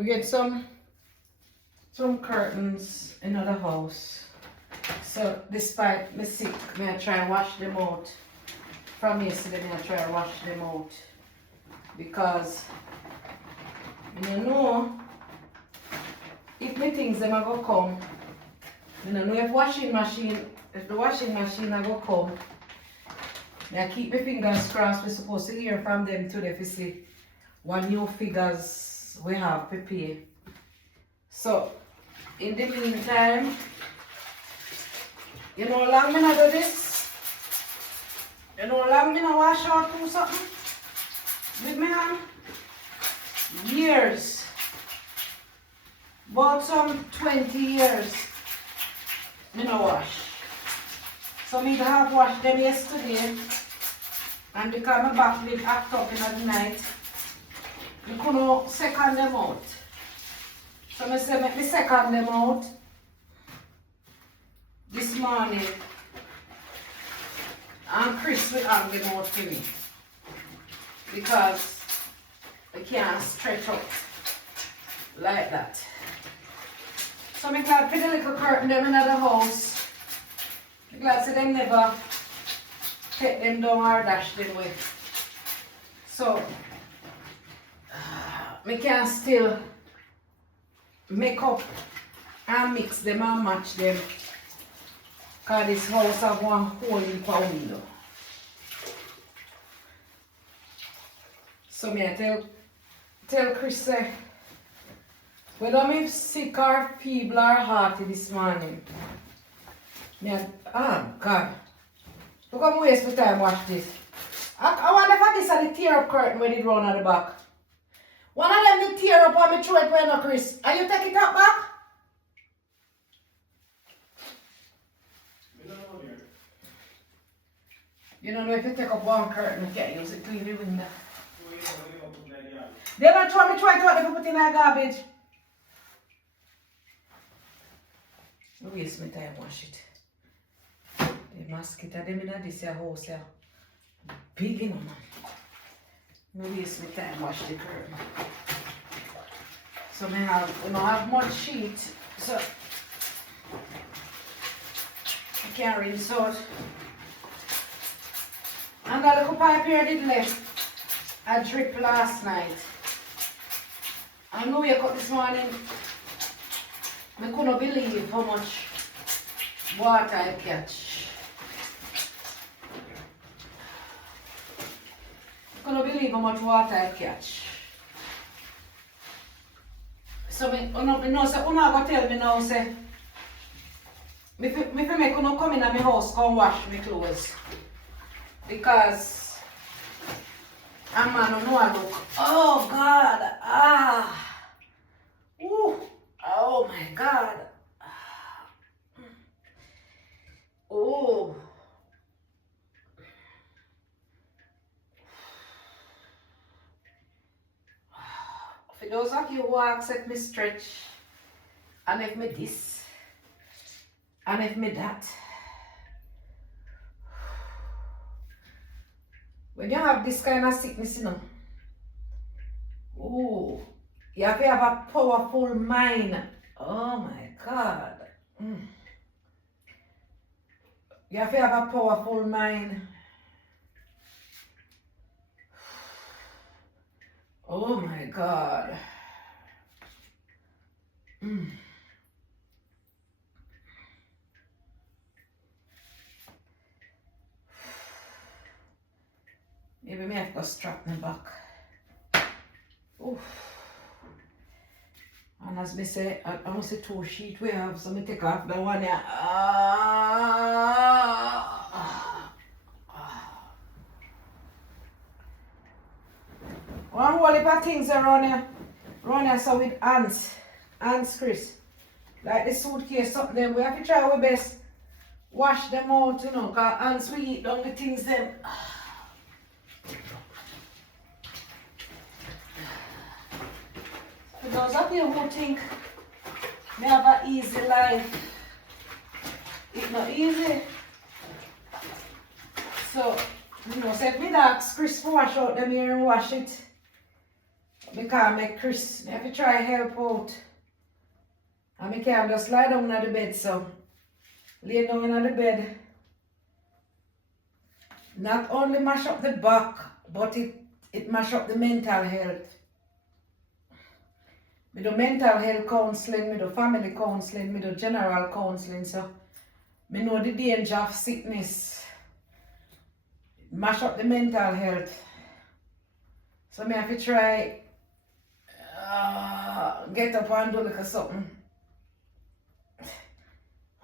We get some curtains in the house. So despite me sick, I try and wash them out. From yesterday, I try and wash them out. Because you know if my things them are gonna come. You know if the washing machine are gonna come. I keep my fingers crossed. We're supposed to hear from them today to see what new figures we have prepared. So in the meantime, you know how long I do this? You know how long I wash out do something with my hand? Years. About some 20 years I wash. So I have washed them yesterday, and because my back did act up in the night, I couldn't second them out. So I said, let me second them out this morning, and Chris will hang them out for me, because I can't stretch out like that. So I'm glad for the little curtain them in the house. I'm glad so them never take them down or dash them away. So I can still make up and mix them and match them, because this house have one hole in the window. So I tell Chris whether I'm sick or feeble or hearty this morning. Oh God. Look how I waste my time watch this. I wonder if this is the tear up curtain when it run at the back. One of them the tear up on me throw it when no Chris. Are you take it up back? You don't know if you take up one curtain, you can't use it to the window. They don't try to what they put in that garbage. I waste my time wash it. The mosquito them in this house here. Big enough, man. I waste my time wash the curtain. So we don't have much sheet, so I can't rinse out. And that little pipe here did left. I dripped last night. I know you cut this morning. I couldn't believe how much water I catch. I couldn't believe how much water I catch. So I know say una go tell me now say me make una come in at my house come wash my clothes. Because a man don't know look. Oh God, ooh, oh my God, oh. For those of you who accept me stretch, and if me this, and if me that. When you have this kind of sickness, ooh, you have to have a powerful mind. Oh my God. You have to have a powerful mind. Oh my God. Maybe I have to strap my back. Oof. And as I say, I must say 2 sheets we have, so I take off the one here. One whole heap of things around here so with ants, Chris. Like the suitcase, something them, we have to try our best wash them out, because ants we eat down the things them. For those of you who think they have an easy life, it's not easy. So, so if me ask Chris to wash out them here and wash it, because my Chris, I have to try help out. And I can't just lie down on the bed, so lay down on the bed. Not only mash up the back, but it mash up the mental health. We do mental health counseling, we do family counseling, we do general counseling, so me know the danger of sickness. Mash up the mental health. So me have to try get up and do like something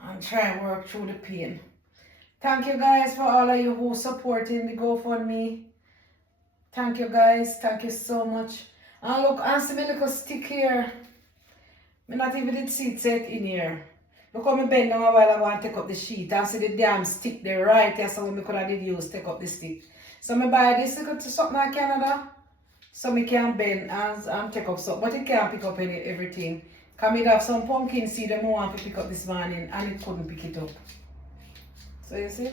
and try and work through the pain. Thank you guys for all of you who supporting the GoFundMe. Thank you guys, thank you so much. And look, and see my little stick here. Me not even did see it set in here. Look how me bend down a while ago and take up the sheet and see the damn stick there right here, so me could have did use take up the stick. So me buy this little to something in Canada, so me can bend and take up something, but it can't pick up everything. Cause me have some pumpkin seed that I want to pick up this morning and it couldn't pick it up. So you see?